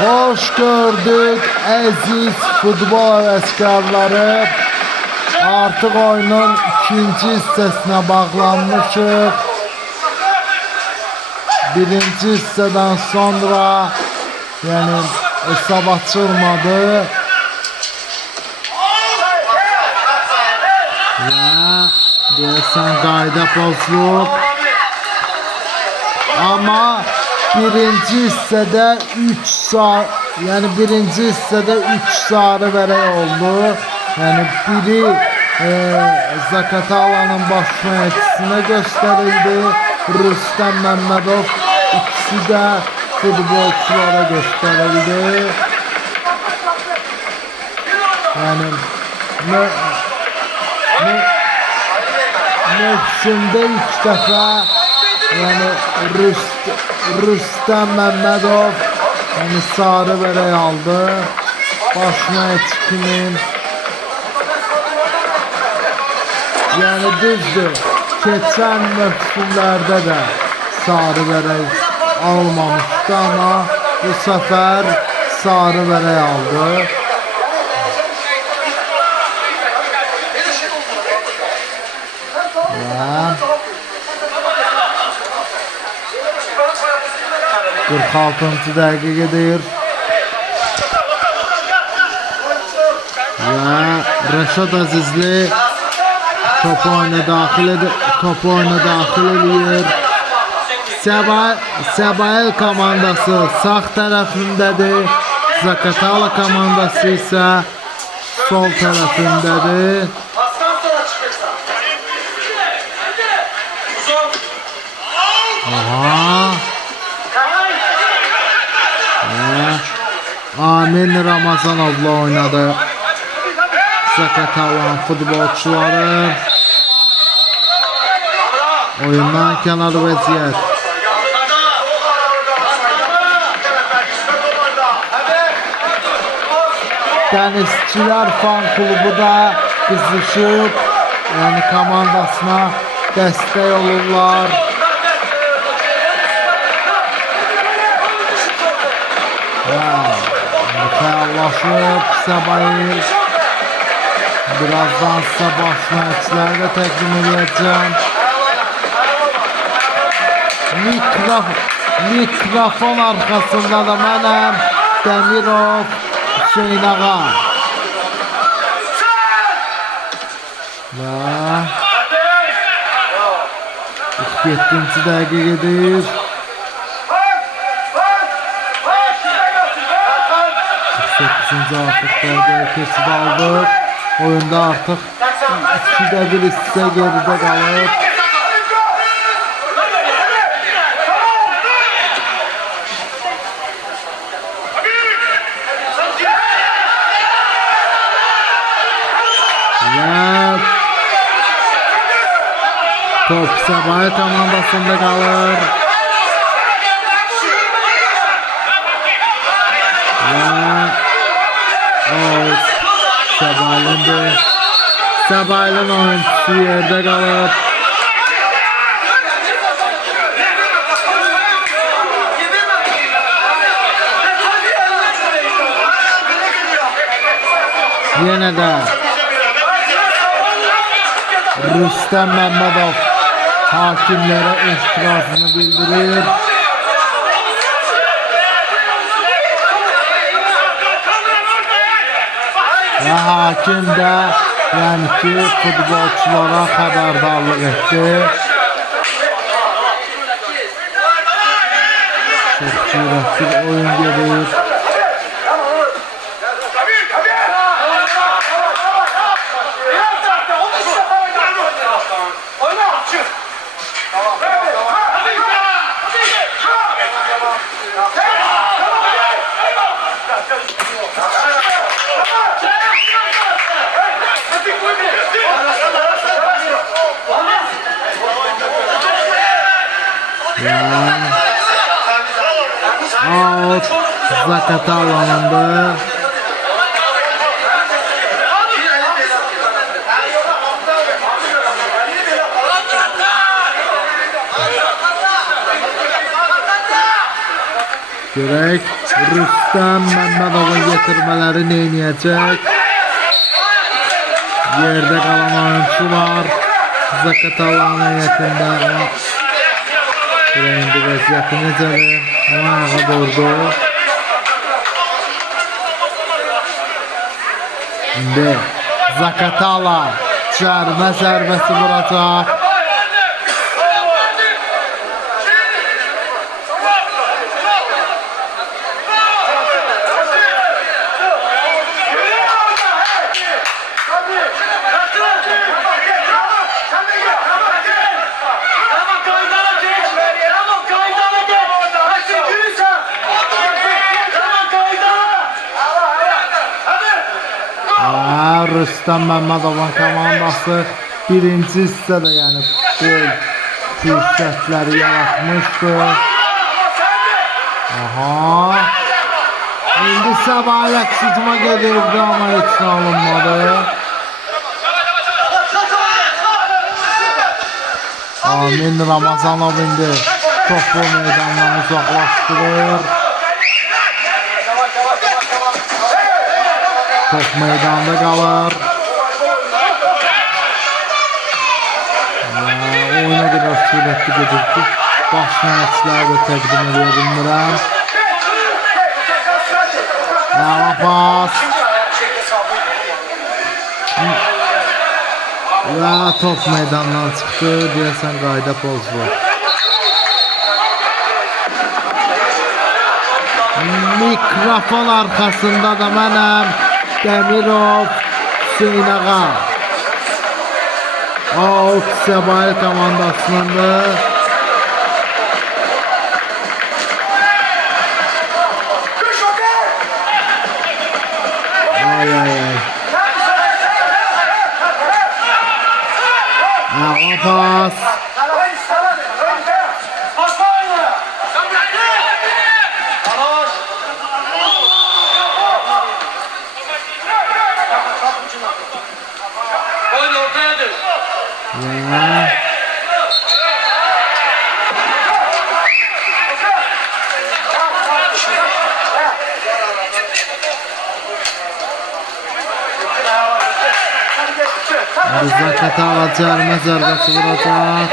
Hoş gördük aziz futbol heveskarları. Artık oyunun ikinci hissesine bağlanmışıq. Birinci hisseden sonra yani hesab açılmadı. Ve deyəsən qayda pozulub. Ama birinci hissede 3 sarı, yani birinci hissede 3 sarı verək oldu. Yani biri Zakatalanın baş mühendisine gösterildi. Rüstem Məmmədov, ikisi de futbolculara gösterildi. Yani mevsimde ilk defa yani Rüstem Məmmədov yani sarı verək aldı. Başına etkimin. Yani düzdür. Geçen mevsimlerde de sarı verək almamıştı ama bu sefer sarı verək aldı. Ve 46. dəqiqədir. Ve Rəşad Əzizli topu oyuna daxil edir. Səbail komandası sağ tərəfindədir. Zakatala komandası ise sol tərəfindədir. Aha. Amin Ramazanov'la oynadı Zakatalan futbolçuları. Oyundan kenar vəziyyət. Denizçiler fan klubu da qızışıb, yani komandasına dəstək olurlar. Fəallaşıb Səbail. Birazdan size baş məşqçiləri də təqdim edəcəm. Mikrofon arkasında da mənəm, Demirov Hüseyin Ağa. Və 47. dəqiqədir. 48. artıq dəqiqəyə keçid aldıq. Oyunda artıq 2-də 1 hissə geridə qalıb. Top Səbail komandasında qalır. Səbailin oyuncusu yerde qalıb. Yenə də Rüstem Məmmədov hakimlərə etirazını bildirir. Ve hakim de yani ki futbolçulara xəbərdarlıq etdi. Çok sürətli oyun gedir. Out Zakatalan'dı. Görək Rüstem Məmmədovun getirmələri neyniyəcək? Yerde kalan oyuncu var. Zakatala'nın yakında ama Bileğinde vəziyyəti necədir? Ama ayağa durdu. Şimdi Zakatala cərmə zərbəsi vuracaq. Rüstem Məmmədovun komandası birinci hissədə yəni gol fürsətləri yaratmışdı. Aha. İndi Səbailək şutuma gedirdi ama heç nə alınmadı. Amin Ramazanov indi topu meydandan uzaqlaşdırır. Top meydanda kalır. Oyuna kadar sürekli gedirdik. Baş məşqçilər də təqdim edə bilmirəm. Pas. Və top meydandan çıxdı. Deyəsən qayda pozdu. Mikrofon arkasında da mənəm. Demirov, Hüseyin Ağa. Out Səbail komandasınındır. Ay ay ay. Ağa pas. Zakatala cərmə zərbəsi vuracaq.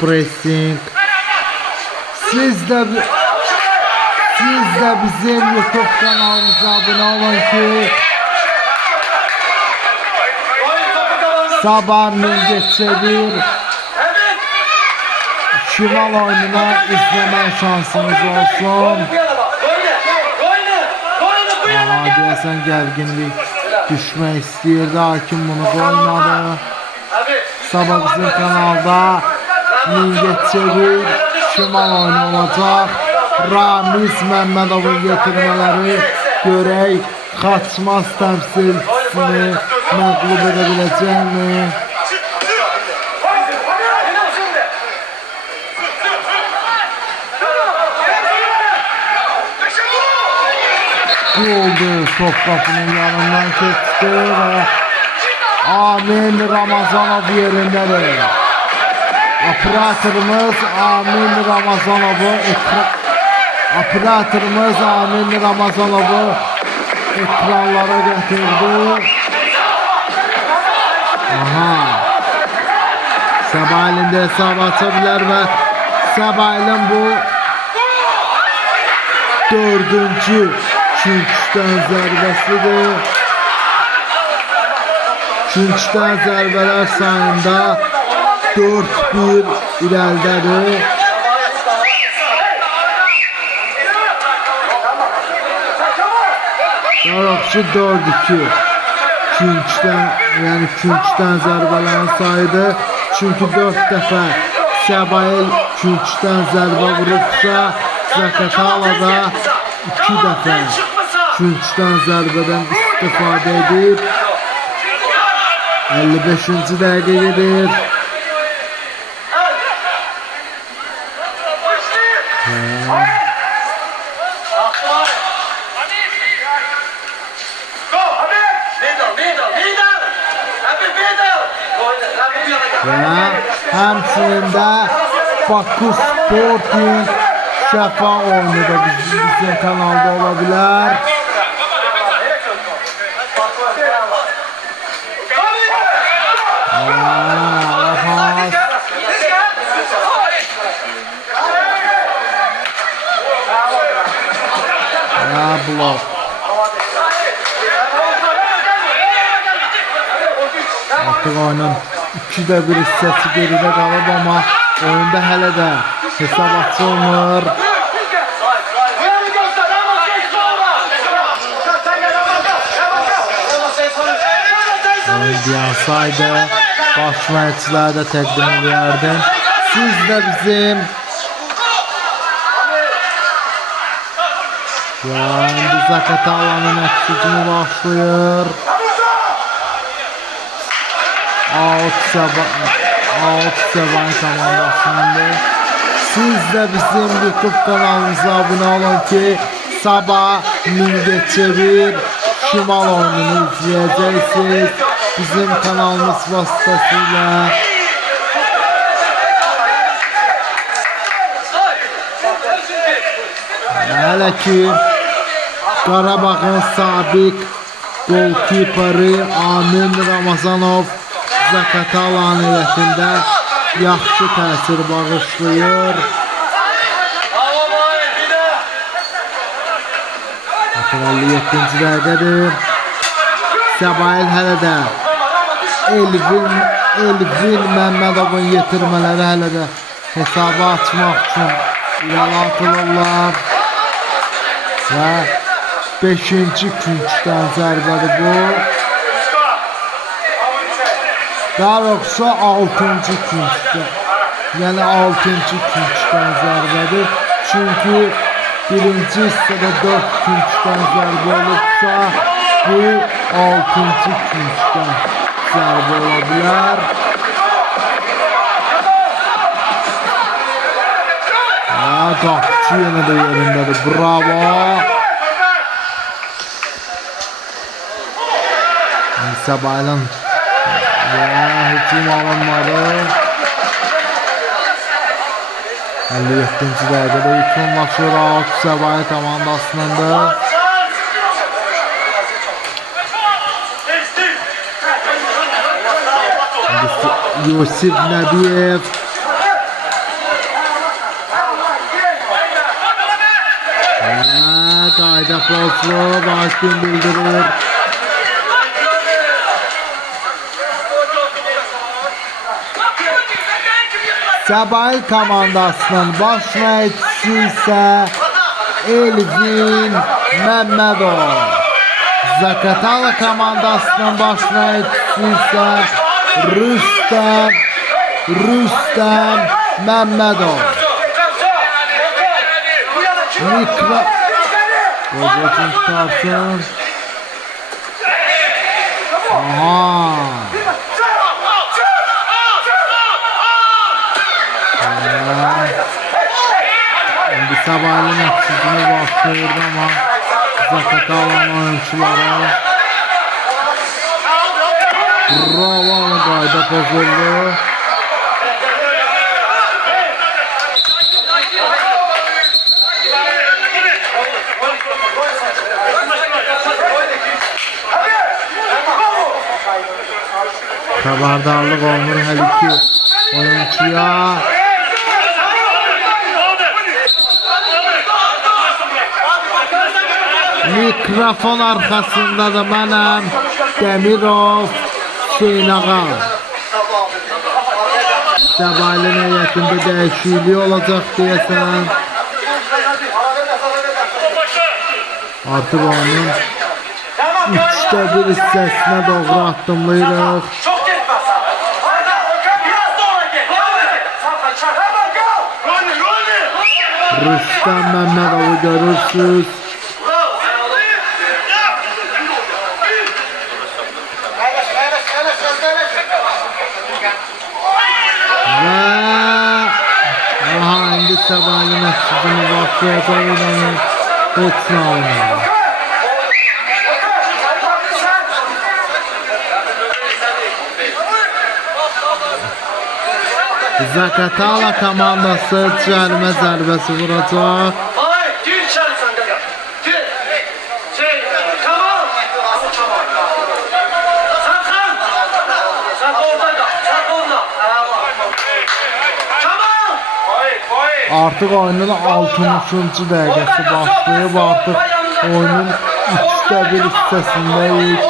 Pressing. Siz de bizim YouTube kanalımıza abone olun ki sabah Mingəçevir Şimal oyununa izleme şansınız olsun. Deyəsən gərginlik düşmək istəyirdi, hakim bunu qoymadı. Sabah bizim kanalda Mingəçevir Şimal oyunu olacaq. Ramiz Məmmədovun getirmələri görək Xaçmaz təmsilçisini məğlub edə biləcəkmi? Oldu, top qapının yanından keçdi və Amin Ramazanov yerindədir. Operatorumuz Amin Ramazanov'u ekranlara getirdi. Aha. Səbailin də hesab açabilir ve Səbailin bu dördüncü Çünçdən zərbəsidir. Çünçdən zərbələr sayında 4-1 irəldədir. Daraqçı 4-2 Künçdən zərbələrin sayıdır. Çünki 4 dəfə Səbail Künçdən zərbə vurubsa, Zakatala da 2 dəfə Künçdən zərbədən istifadə edib. 55. dəqiqə gedir. Və həmçinin də Baku Sporting Şəfa oyunu da bizim kanalda ola bilər. Blok. Artıq oyunun 2-də 1 hissəsi geridə qalıb, amma oyunda hələ də hesab açılmır. Oyun diyansaydı baş məşqçiləri də təqdim edərdim. Siz də bizim indi Zakatalanın əksicini başlayır. Out Sevan komandasındır. Siz də bizim YouTube kanalımıza abunə olun ki sabah Mingəçevir Şimal oyununu izləyəcəksiniz. Bizim kanalımız vasitəsilə. Hələ ki Qarabağın sabiq golkiperi Amin Ramazanov Zakatalan heyətində yaxşı təsir bağışlayır. 57-ci dəqiqədir. Səbail hələ də Elvin Məmmədovun yetirmələri hələ də hesabı açmaq üçün irəli atılırlar. Və 5-ci küncdən zərbədir bu. Daha yoxsa 6-cı küncdən. Yəni 6-cı küncdən zərbədir. Çünki birinci hissədə 4 küncdən zərbə olubsa, bu 6-cı küncdən zərbə ola bilər. Qapçı yenə də yerindədir. Bravo. Səbailin hücum alınmadı. 57-ci dəqiqədə yıkılmışır out Səbail komandasınındır. Yusif Nəbiyev qayda pozlu hakim bildirir. Səbail komandasının baş məşqçisi isə Elvin Məmmədov. Zakatala komandasının baş məşqçisi isə Rüstəm Məmmədov. Qocacın tutarsın. İndi Səbailin əksicini başlayırdı, amma Zakatalan oyuncuları bravo, qayda pozuldu. Xəbərdarlıq olunur hər iki oyuncuya. Mikrofon arxasında da mənəm, Demirov Hüseynağa. Səbailin heyətində dəyişiklik olacaq deyəsən. Artıq onun 3'də 1 hissəsinə doğru addımlayırıq. Rüstəm Məmmədovu görürsünüz. Səbəli nəticəsini başlayacaq ilanı heç nə olmadı. Zaqatala komandası cərimə zərbəsi vuracaq. Artıq oyunun 60-cı dəqiqəsi başlayıb. Artıq oyunun 3/1 hissəsindəyik.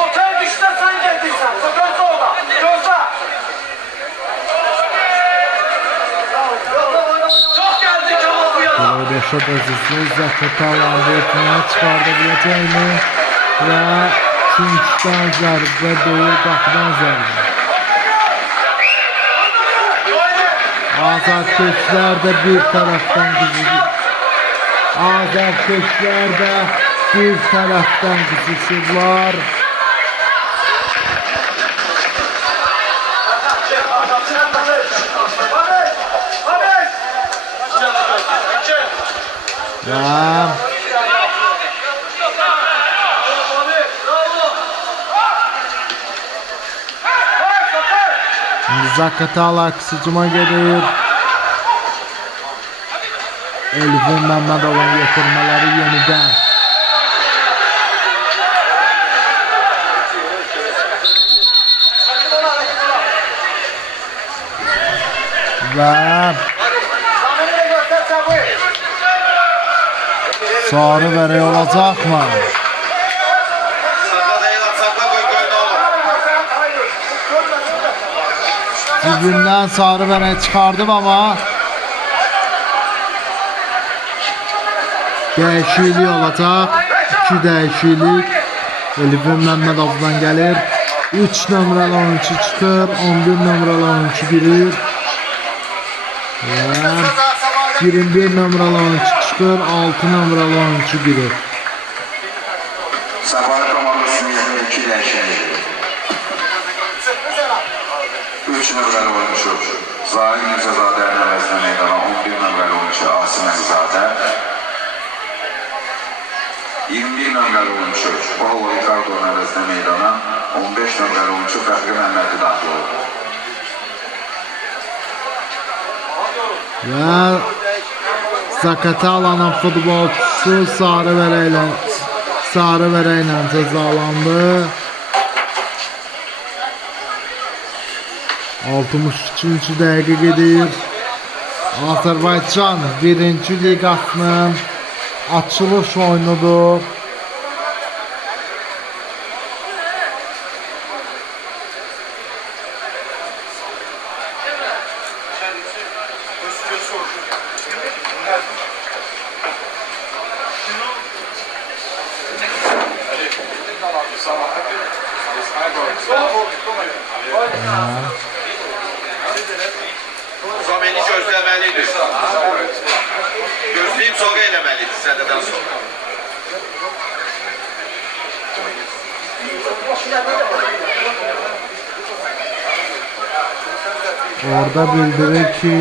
Beşə dözüsü Zaqatalanı ortaya çıxarda biləcəkmi? Və Kingsdən zərbə deyil, qapıdan zərbə. Azərkeşlər də bir tərəfdən qızışırlar. Zaqatala hücuma gedir. Elvin Məmmədovun yetirmələri yenidən. Və sarı vərək olacaqmı? Cibindən sarı vərək çıxardım ama dəyişiklik olacaq. 2 dəyişiklik Elvin Məmmədovdan gəlir. 3 nömrəli oyuncu çıxır, 11 nömrəli oyuncu girir. 21 nömrəli oyuncu çıxır, 6 nömrəli oyuncu girir. Səbahi komandasının 2 dəyişiklik. 3 nömrəli oyuncu Zahir Mirzədənin əvəzinə meydana 11 nömrəli oyuncu Asim Əlizadə, 21 nömrəli oyuncu Paulo Ricardo'nun əvəzinə meydana 15 nömrəli oyuncu Fəxri Məmmədi daxil oldu. Və Zaqatalanın futbolçusu sarı vərəklə cəzalandı. 63-cü dəqiqə gedir. Azərbaycan 1-ci liqasının açılış oyunudur. Zameni gözləməlidir. Gözləyib sonra eləməlidir sədədən sonra. Orada bildirir ki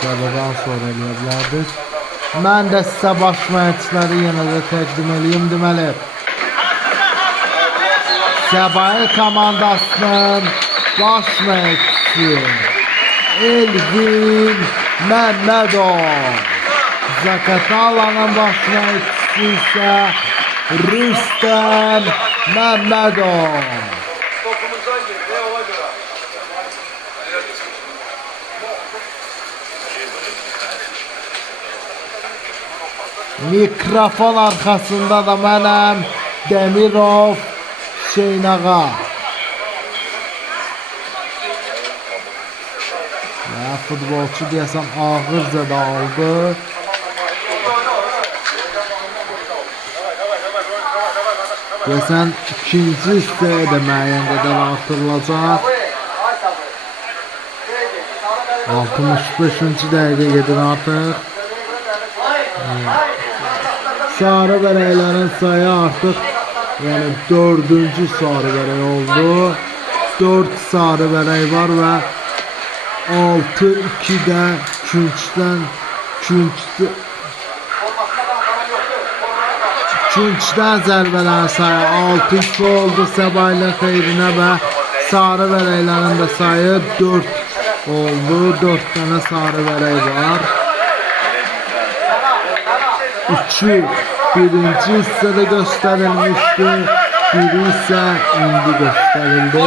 cəbədən sonra eləyə bilərdik. Mən də sizə baş məşqçiləri yenə də təqdim edeyim. Deməli Səbahi komandasının baş məşqçisi Elvin Məmmədov, Zaqatalanın baş məşqçisi isə Rüstəm Məmmədov. Mikrofon arxasında da mənəm, Demirov Şeynağa. Futbolçu deyəsəm ağır zədə aldı. Deyəsən ikinci hissəyə də müəyyən qədər artırılacaq. 65-ci dəqiqə gedir artıq. Sarı vərəklərin sayı artıq, yəni 4-cü sarı vərək oldu. 4 sarı vərək var və 6-2-də Üçüncüdən zərbələr sayı 6-2 oldu Səbailin xeyrinə və sarı vərəklərin də sayı 4 oldu. 4 dənə sarı vərək var. 3'ü birinci hissədə göstərilmişdi. Biri isə indi göstərildi.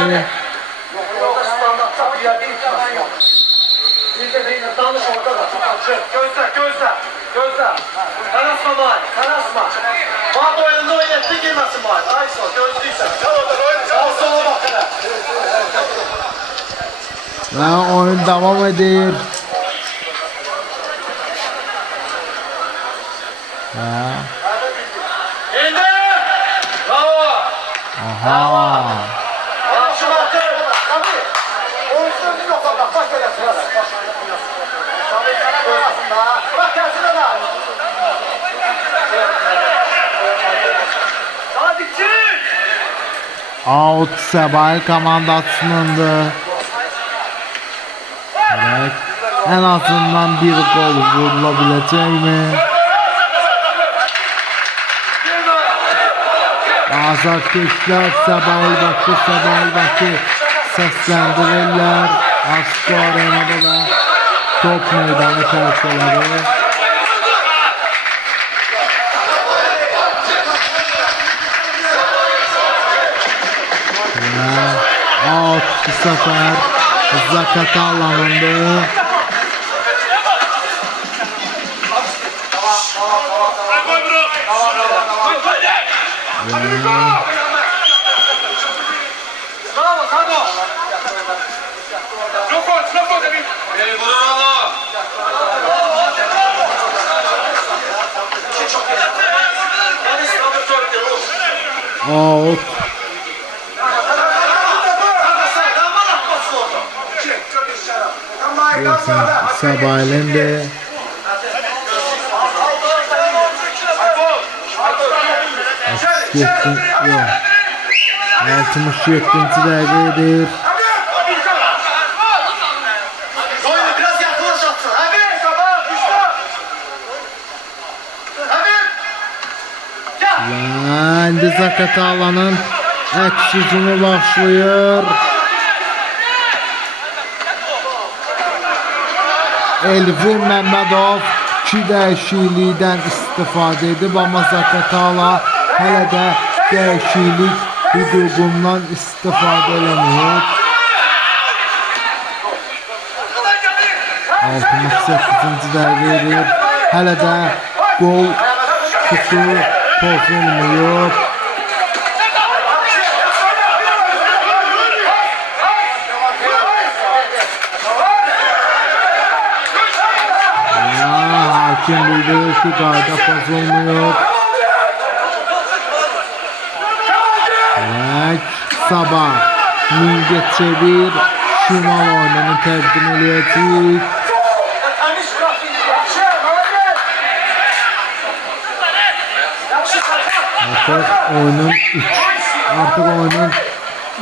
Gözlə. Sen asma Mahir, sen asma. Mahir oyunda oynattı girmesin Mahir. Ayso, gözlüysen. Asla bak hele. Və oyun davam edir. İndi! Bravo! Aha. Akşam atır. Tabii. Oyuncuların yok bak. Bak hele sıra. Tabii sana arasında. Bak gelsin ona. Hadi çık! Out Səbail komandasınındır. Evet. En azından bir gol vurulabilecek mi? Azarkeşler Səbail Bakı seslendirirler. Asko arenada da top meydanı terseleri. Out bu sefer Zakata alanında. Bravo, Sado! Out. Səbailin də 67-ci dəqiqədir. Biraz yaklaş atsın. Habib! Habib! Gel! Və indi Zakatalanın əks hücumu başlayır. Elvin Məmmədov 2 dəyişiklikdən istifadə edib, amma Zakatala hələ də dəyişiklik hüququndan istifadə eləməyib. 68-ci dəqiqədir. Hələ də gol şutu pozulmuyor. Hakim bildirir ki qayda pozulmuyor. Sabah Mingəçevir final oyununu təqdim eləyəcək. Artıq oyunun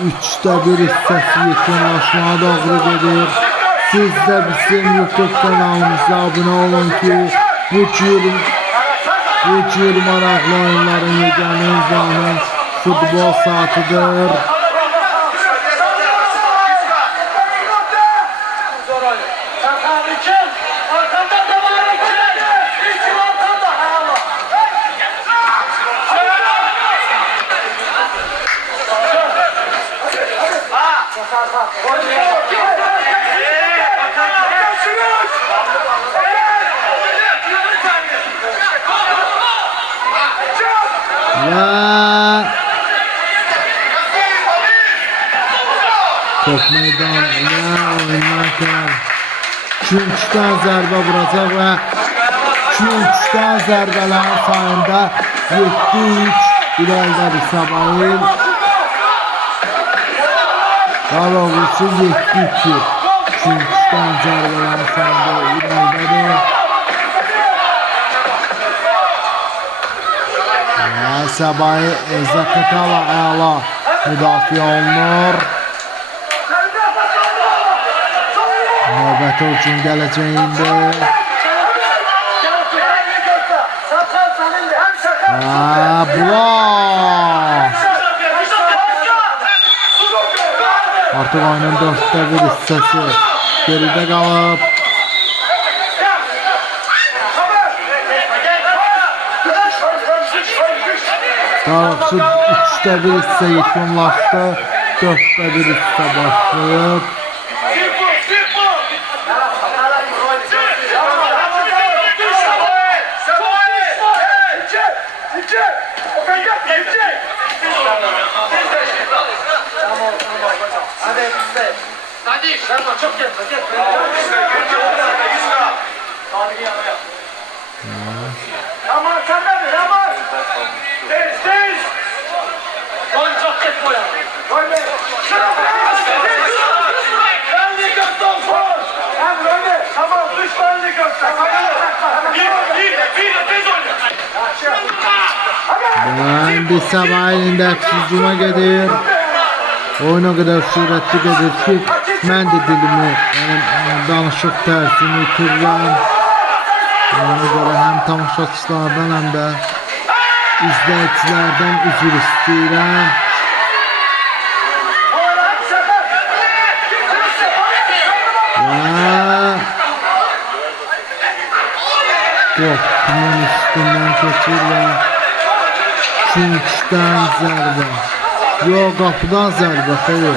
3'te 1 hissəsi yekunlaşmaya doğru gedir. Siz de bizim YouTube kanalımıza abone olun ki bu cür maraqlı oyunların yeganə uzanı futbol saatıdır. Top meydanına oynarken Künç'ten zərbə vuracaq və Künç'ten zərbələrin sayında 7-3 irəldədir Səbail. Qalovlusu 7-2 Künç'ten zərbələrin sayında irəldədir. Səbail Zakatala əla müdafiə olunur. Növbəti hücum gələcəyində. Blok! Artıq oyunun 4'te 1 hissəsi geridə qalıb. Qaraqçı 3'te 1 hissə yekunlaşdı. 4'te 1 hissə başlayıb. İndi Səbailin də hücuma gedir. Oyun o qədər sürətli gedir ki, mən də dilimi, yəni danışıq tərsini itirirəm. Ona görə həm tamaşaçılardan, həm də izləyicilərdən üzr istəyirəm. Topunun üstündən keçir və Kinçdən zərbə. Yox, qapıdan zərbə, xeyr.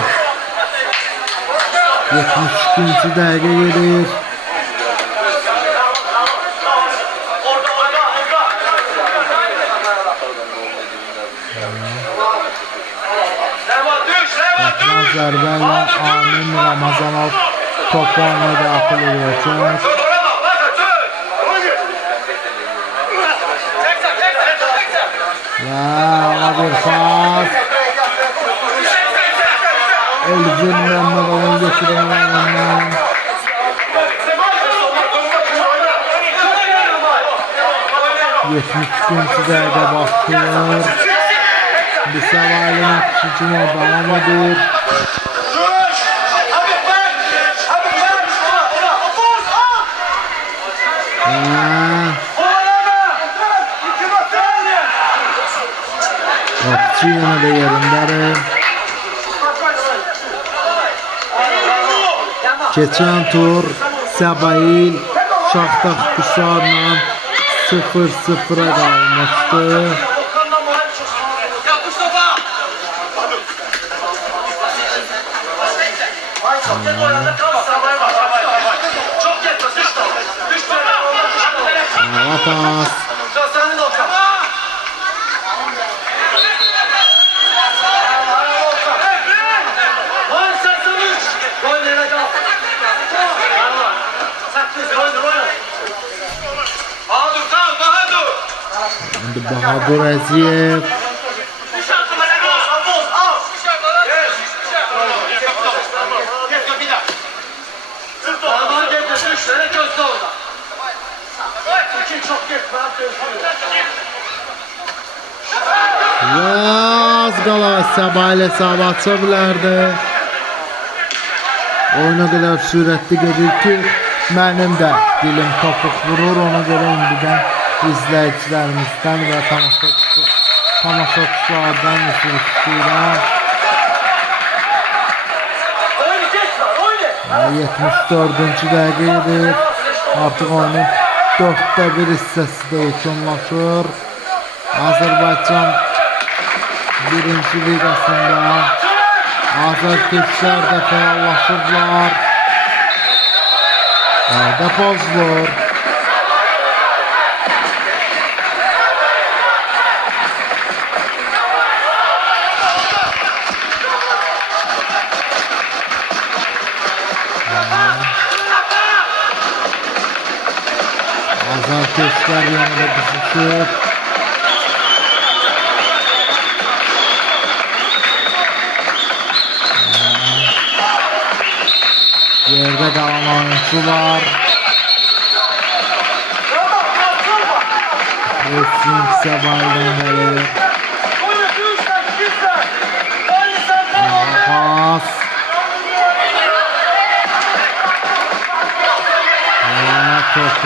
72-ci dəqiqə gedir. Qapıdan zərbə ilə Amin Ramazanov topu oyuna daxil edəcək. Ona bir pas. Elvin Məmmədovun götürən oyundan. Yetmişinci dəqiqə başlıyor. Bir Səbailin hücumu davam edir. Qapıcı yenə də yerindədir. Keçən tur Səbail Şaxtaq Quşlarla 0-0'a qalmışdı. Pas. Bahadur Əziyev. Az qala Səbail hesabı aça bilərdi. Oyuna qədər sürətli gedir ki, mənim də dilim topuq vurur. Ona görə indidən izləyicilərimizdən və tamaşaçılardan üzr istəyirəm. 74-cü dəqiqə edir. Artıq oyunun 4'te 1 hissəsi də yekunlaşır. Azərbaycan 1-ci liqasında azərkeşlər də fəallaşırlar. Qayda pozulur. Azərkeşlər yenə də düşüşür. Yerdə qalan oyuncular. Racing Səbaildən gəlir. Pas.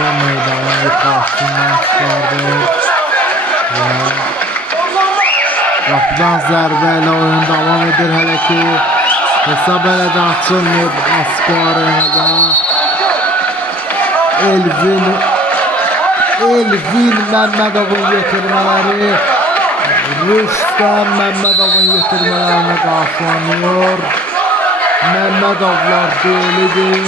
Sakatalı meydanın yukarısından çıkardı. Qapıdan zərbə ilə oyun davam edir hələ ki. Hesab hələ də açılmır Asko Arenada. Elvin Məmmədovun yetirmələri Rüstəm Məmmədovun yetirmələrinə qarşılanıyor. Məmmədovlar deyilidir.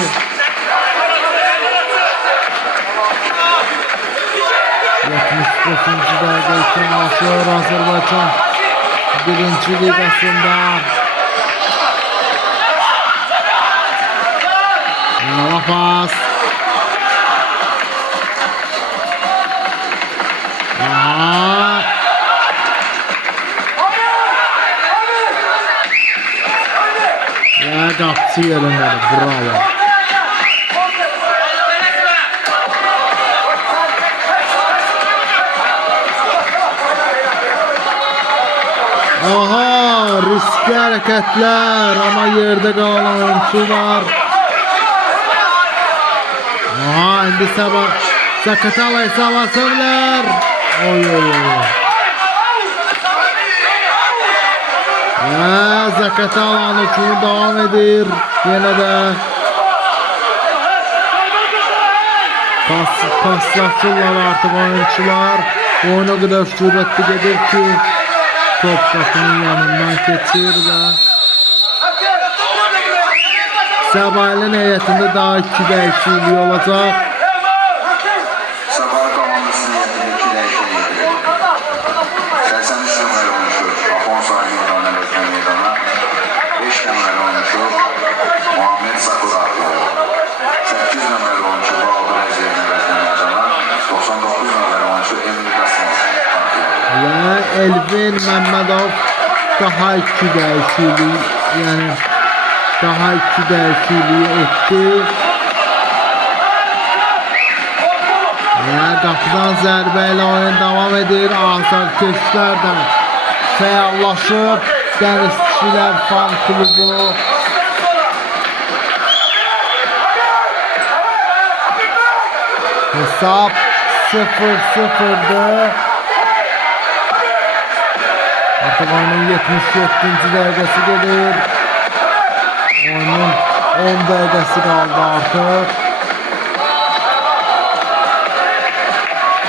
Beşinci dəqiqə üçün başlıyor Azərbaycan 1-ci liqasında. Nova pas. Ya qapçı yerindədir, bravo. Aha, riskli hərəkətlər, amma yerdə qalan oyuncu var. Aha, indi Zakatala hesab açırlar. Oy. Zakatala'nın hücumu devam edir. Yine de paslaşırlar artık oyuncular. Oyuna kadar süratli gelir ki top takımın yanından geçir ve Sabah'ın heyetinde daha 2 değişikliği olacak. Sabah komandasının heyetinde 2 değişikliği edilir. 83 numaralı oyuncu Afonso Aguilar'dan Özlem meydana. 5 numaralı oyuncu Muhammed Sakura atıyor. 8 numaralı oyuncu Bahadır Ezgi'nin Özlem meydana. 99 numaralı oyuncu Emre Kasımov atıyor. Ve Elvin Məmmədov daha 2 değişikliği yani daha 2 değişikliği etti. Qapıdan zərbə ilə oyun davam edir. Azarkeşlər də fəallaşıb. Dənizçilər fan klubu hesab 0-0'dır. Artıq oyunun 77-ci dəqiqəsi gedir. Oyunun 10 dəqiqəsi qaldı artıq.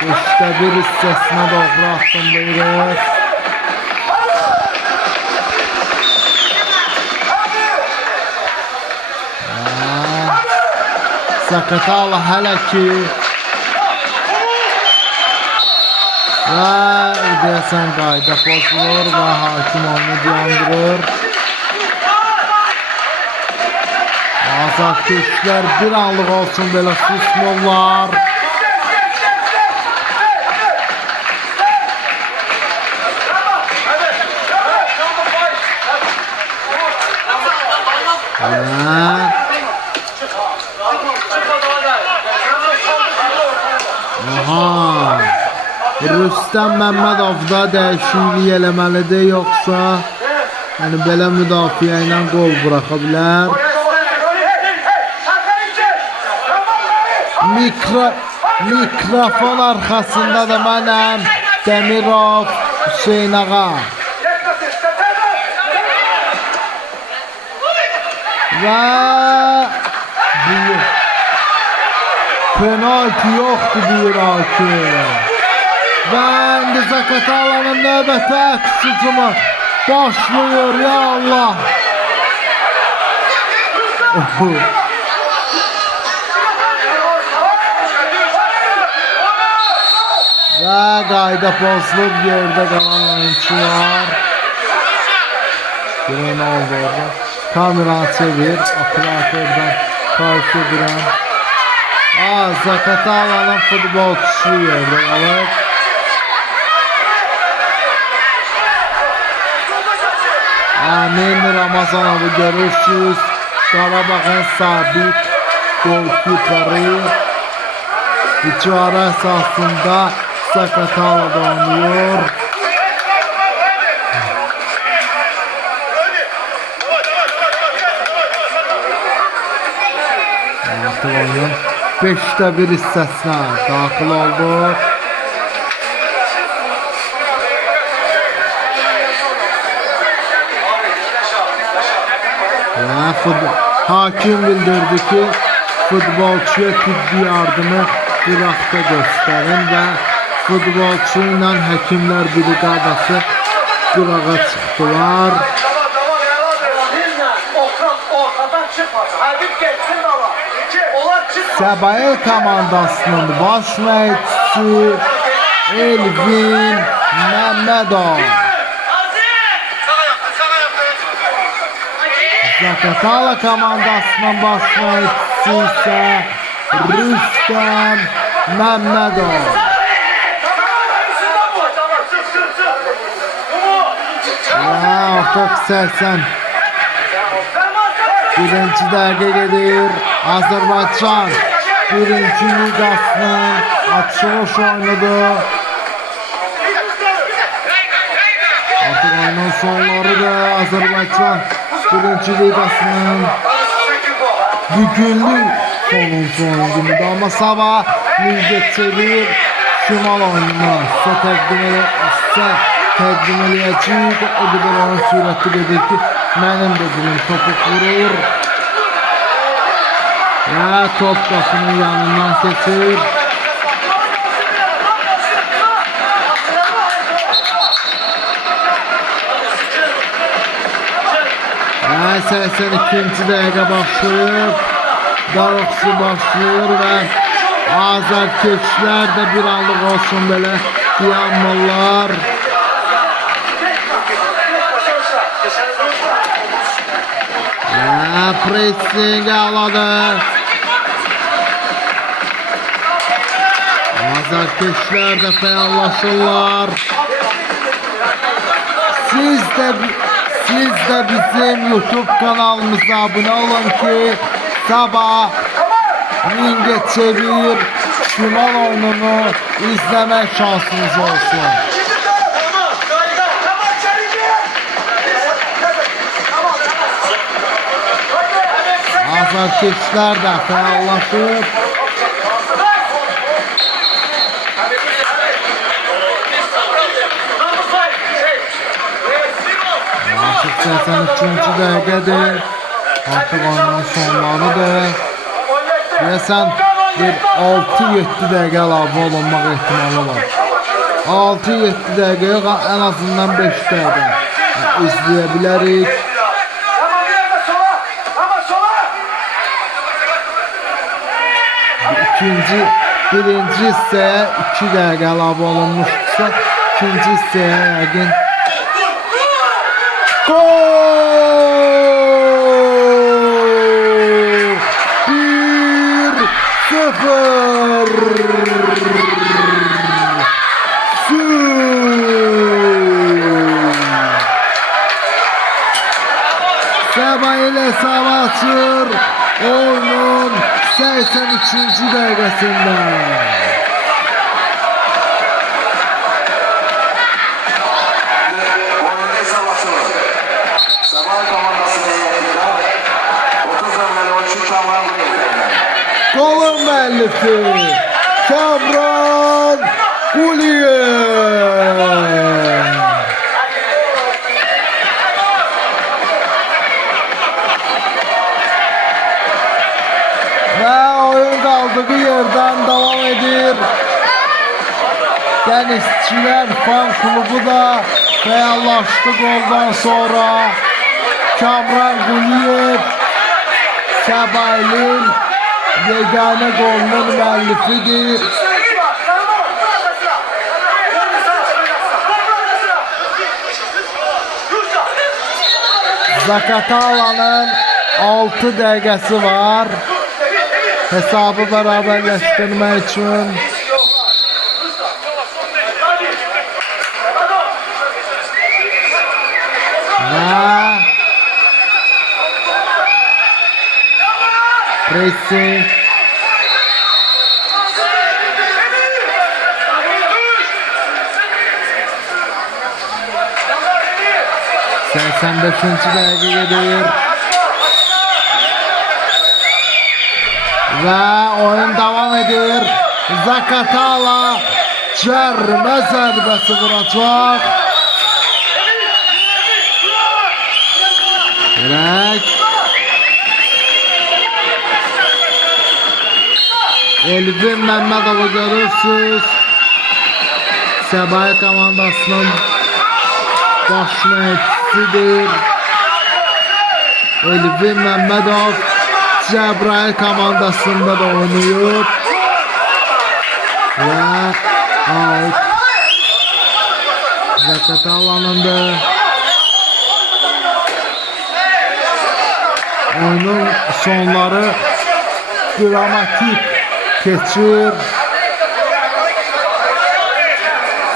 5'te 1 hissesine doğru addımlıyoruz. Zakatala hələ ki və deyəsən qayda pozulur və hakim onu dayandırır. Azarkeşlər bir anlıq olsun belə susmurlar. Aha, Rüstəm Məmmədov da dəyişiklik eləməlidir, yoxsa yəni belə müdafiə ilə qol buraxa bilər. Mikrofon arxasında da mənəm Demirov Hüseyn ağa. Və penaltı yoxdur deyir hakim. Və indi Zakatala'nın növbəti əks hücumu başlıyor, ya Allah. Və qayda pozulub yerdə qalan oyuncular. Görün nə oldu orada? Kameranı çevir, operatordan karşı duran. Zakatala'nın futbolçusu yerdə qalır. Amin Ramazanov'u görürsünüz. Qarabağın sabit golkiperi. İcara esasında Zakatala'da oynuyor. Artık oyun 5'te 1 hissəsinə daxil oldu. Hakim bildirdi ki, futbolçuya tibbi yardımı Irak'ta göstərin və futbolçu ilə həkimlər briqadası Irak'a çıxdılar. Səbail komandasının baş məşqçisi Elvin Məmmədov, Zaqatala komandasının baş məşqçisi isə Rüstəm Məmmədov. Artıq 81-ci dəqiqə gedir. Azərbaycan 1-ci liqasının açılış oyunudur. Artıq oyunun sonlarıdır. Azərbaycan 1-ci liqasının bugünlük sonuncu oyun günüdür. Amma sabah Mingəçevir Şimal oyununa təqdim eləyəcəyik. O qədər oyun sürətli gedir ki, mənim də dilim topuq vurur. Və top qapının yanından keçir. Və 82-ci dəqiqə başlayıb. Daroqsu başlayır və azərkeşlər də bir anlıq olsun belə dayanmırlar. Pressing aladı. Azərkeşlər də fəallaşırlar. Siz də bizim YouTube kanalımıza abunə olun ki, sabah Mingəçevir Şimal oyununu izləmək şansınız olsun. Azərkeşlər də fəallaşıb. Artıq 83-cü dəqiqədir. Artıq oyunun sonlarıdır. Deyəsən bir 6-7 dəqiqə əlavə olunmaq ehtimalı var. 6-7 dəqiqəyə ən azından 5 dəqiqə izləyə bilərik. Birinci hissəyə 2 dəqiqə əlavə olunmuşdursa, ikinci hissəyə yəqin gol! 1-0! Səbail hesab açır oyunun 83-cü dəqiqəsində. Golun müəllifi Kamran Quliyev. Və oyun qaldığı yerdən davam edir. Dənizçilər fan klubu da fəallaşdı goldan sonra. Kamran Quliyev Səbailin yeganə golunun müəllifidir. Zaqatalanın 6 dəqiqəsi var hesabı bərabərləşdirmək üçün. Və pressing. Sen 85. dəqiqə gedir. Ve oyun devam ediyor. Zakatala cərmə zərbəsi vuracaq. Dirək. Elvin Məmmədovu görürsünüz. Səbahi komandasının baş məşqçisidir. Elvin Məmmədov Cəbrayıl komandasında da oynayıb. Ve out. Zakatalanındı. Oyunun sonları dramatik keçir.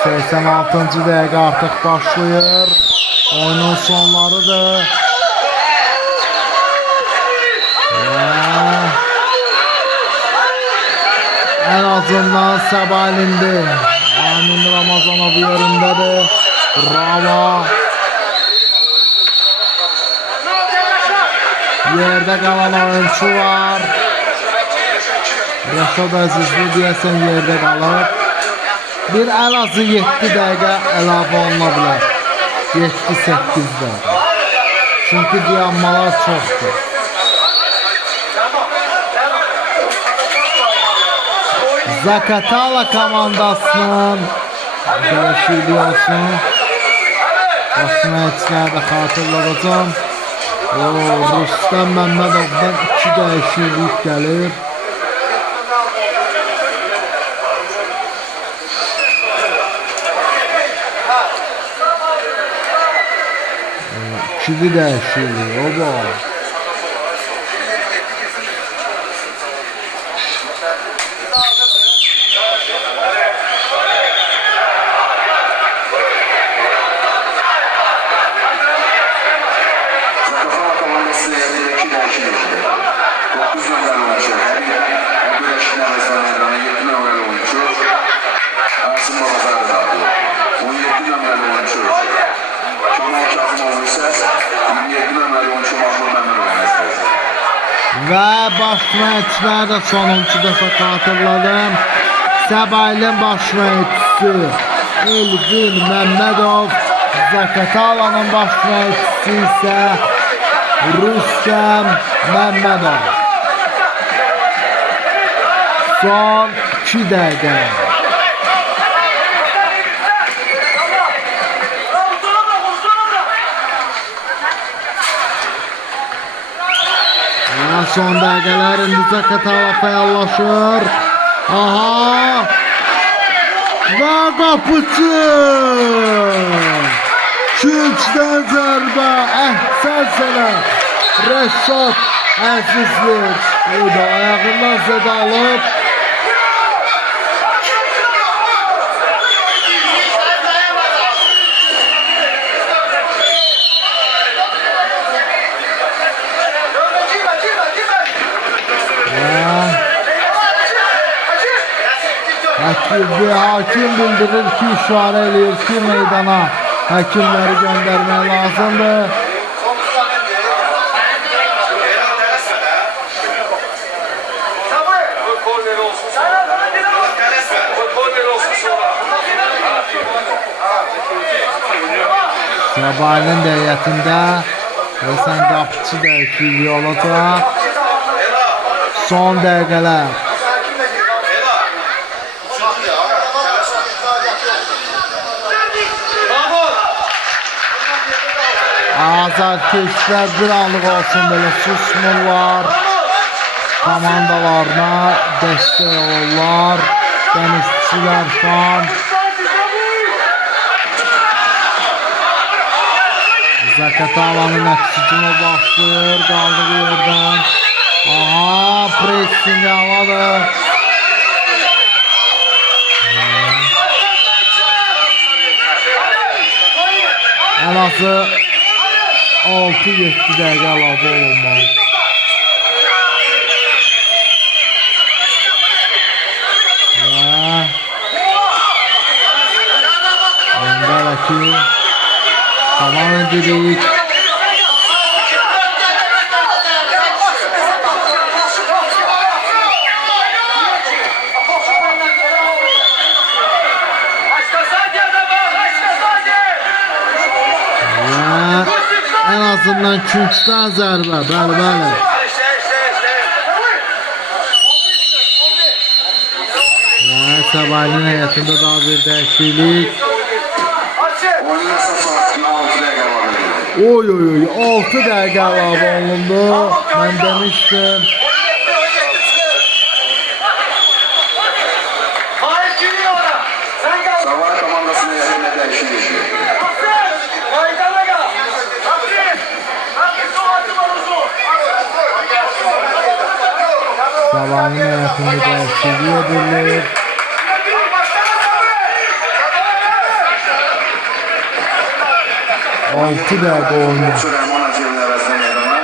86. dəqiqə artıq başlayır. Oyunun sonlarıdır. En azından Səbalindi. Amin Ramazanov yerindədir. Bravo. Yerde kalan oyuncu var. Rəşad Əzizli deyəsən yerde qalıb. Bir ən azı 7 dəqiqə əlavə oluna bilər. 7-8 dəqiqə. Çünki dayanmalar çoxdur. Zakatala komandasının dəyişikliyi olsun. Başına içləri də xatırladacağım. Rüstəm Məmmədovdan 2 dəyişiklik gəlir. İkili dəyişiklik. Oba. Ve başına etçiler de sonuncu defa hatırladım. Səbailin başına etçisi Elvin Məmmədov. Zakatalanın başına etçisi ise Rüstəm Məmmədov. Son 2 dəqiqə. Son dəqiqələr indi Zakatala fəallaşır. Aha! Və qapıcı! Küçdən zərbə, əhsən sənə! Rəşad Əzizli ayağından zədə alıb. Hakim bildirir ki, işarə eləyir ki, meydana həkimləri göndərmək lazımdır. Səbalinin də heyətində Həsən qapıcı dəyişikliyi olacaq. Son dəqiqələr. Azarkeşlər bir anlıq olsun belə susmurlar. Komandalarına dəstək olurlar. Dənizçilər fan. Zakatalanın əksicimə başlayır. Qaldığı yerdən. Aha, pressing havadır. En azı 6-7 dəqiqə əlavə olunmalı. Və öndəki tamam edirik. azından Künçdən zərbə. Bəli. Və Səbailin həyatında daha bir dəyişiklik. Oyunun əsas vaxtına 6 dəqiqə var idi. 6 dəqiqə əlavə olundu. Mən demişdim. Hayır giriyor ona. Sen kal. Sabah komandasının yerine dəyişik edir. Maydana kal. Səbailin həyatında dəyişiklik edilir. Altı dəqiqə oyunu. Süleyman Hacıyev əvəzinə meydana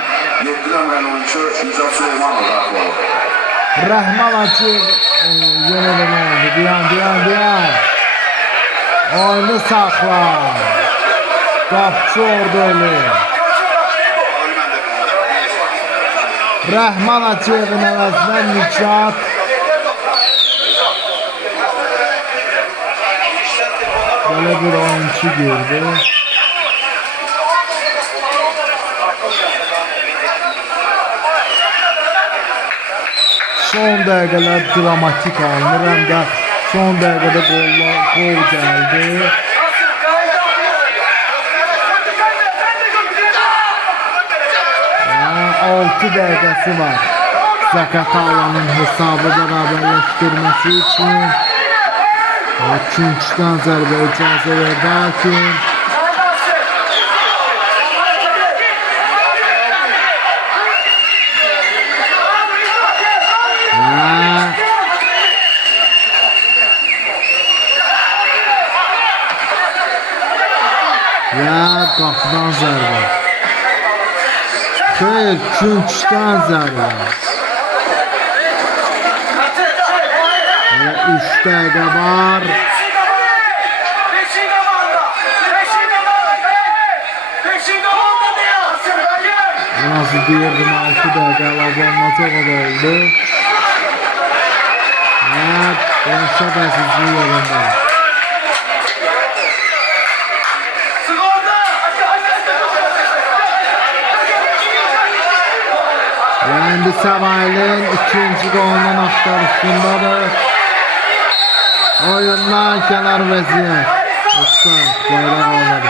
7 nömrəli oyuncu Nicat Süleymanov daxil oldu. Rəhman Hacıyev yenə də oldu. Dayan. Oyunu saxla. Qapçı orada ölür. Rəhman Hacıyevin əvəzinə Nicat. Belə bir oyuncu girdi. Son dəqiqələr dramatik alınır, həm də son dəqiqədə gol gəldi. 6 dəqiqəsi var Zaqatalanın hesabı bərabərləşdirməsi üçün. Künçdən zərbə icazə verdi hakim. Ya qapıdan zərbə. Xeyr, Künçdən zərbə. 3 dəqiqə var. Nasıl deyirdim, 6 dəqiqə əlavə olunacaq o da oldu. Dəhşət əsizliyi yolunda. İndi Səbailin ikinci qolunun axtarışındadır. Oyundan kənar vəziyyət. Offside, bayraq almadı.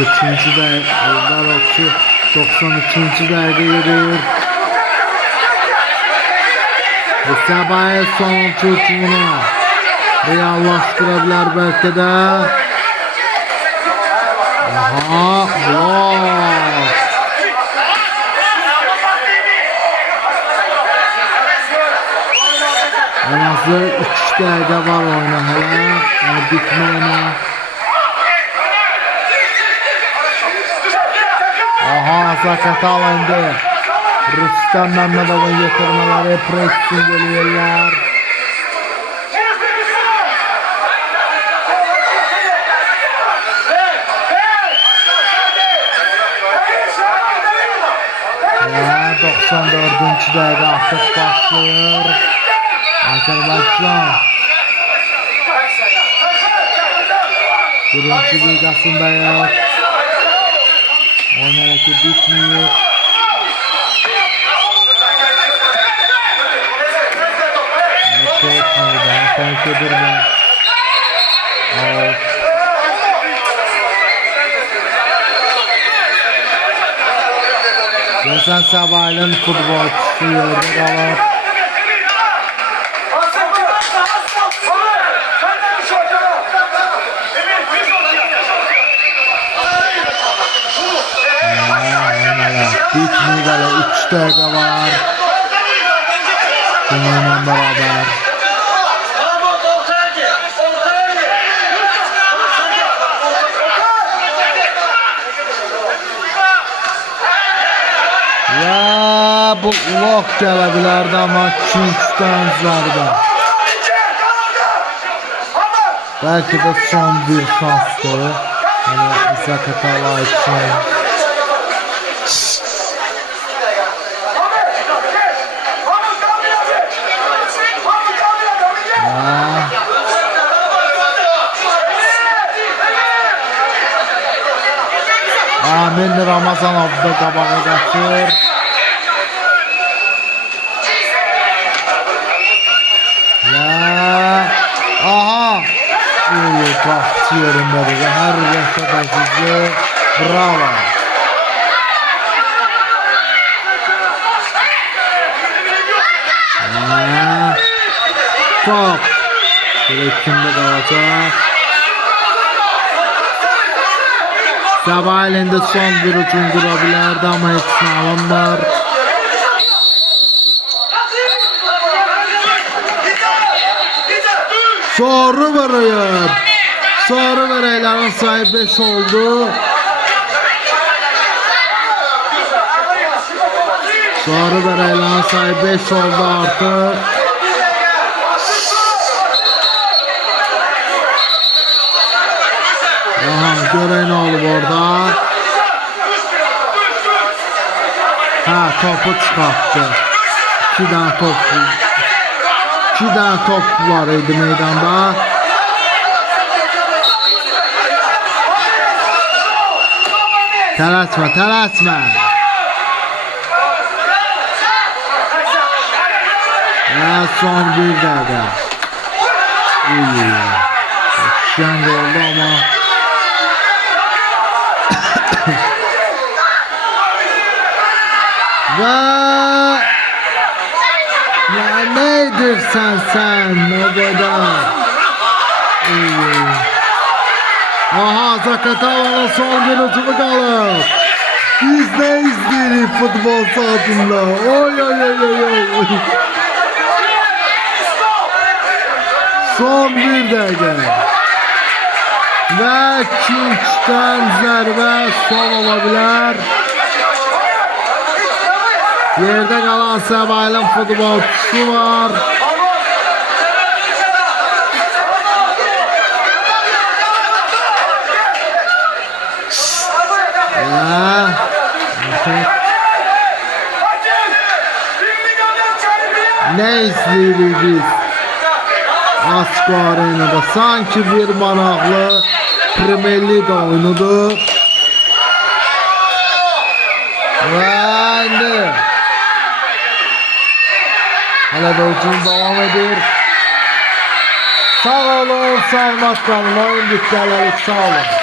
Üçüncü dəqiqə, 93-cü dəqiqə gedir. Səbail sonuncu hücumunu reallaşdıra bilər bəlkə də. Blok. En azı 3 dəqiqə var oyuna hələ. Yəni bitməyənə. Zaqatala indi. Rüstəm Məmmədovun yetirmələri pressing eləyirlər. Və 94-cü dəqiqə artıq başlayır. Azərbaycan birinci liqasındayıq. Oyun hərəkət bitməyir. Fark edirmə. Görsən Səbailin futbolçusu yerdə qalır. Bitməyir hələ 3 dəqiqə var. Bununla bərabər. Bu blok gələ bilərdi, amma Künçdən zərbə. Bəlkə də son bir şansdır. Zaqatala üçün. Emin Ramazanov da qabağa qaçır. Ya aha. Qaççı yerindədir. Hər Rəşad Əzizli. Bravo. Top. Böyle kimde kalacak? Sabah elinde son bir ucun kurabilirdi ama hepsini alanlar. Soru veriyor. Soru vereylerin sayı 5 oldu. Soru vereylerin sayı 5 oldu artık. Aha, görək nə olub orada. Ha, topu çıxartdı. 2 dənə top var idi meydanda. Tələsmə. Son bir dəqiqə. Şəng oldu amma. Və ya ne edirsən sən Nobada? Aha, Zakatavanın son bir ucumu qalıb. Biz ne izləyirik futbol saatında? Oy. Son bir dəqiqə. Və Kings'dən zərbə son ola bilər. Yerde kalan Sabah'ın futbolcusu var. Ne izleyirik biz? Asko Arena'da sanki bir manaqlı Premier League oyunudur. Ve hala da ucun devam edir. Sağ olun, sağ olun. Oyun bitti. Sağ olun.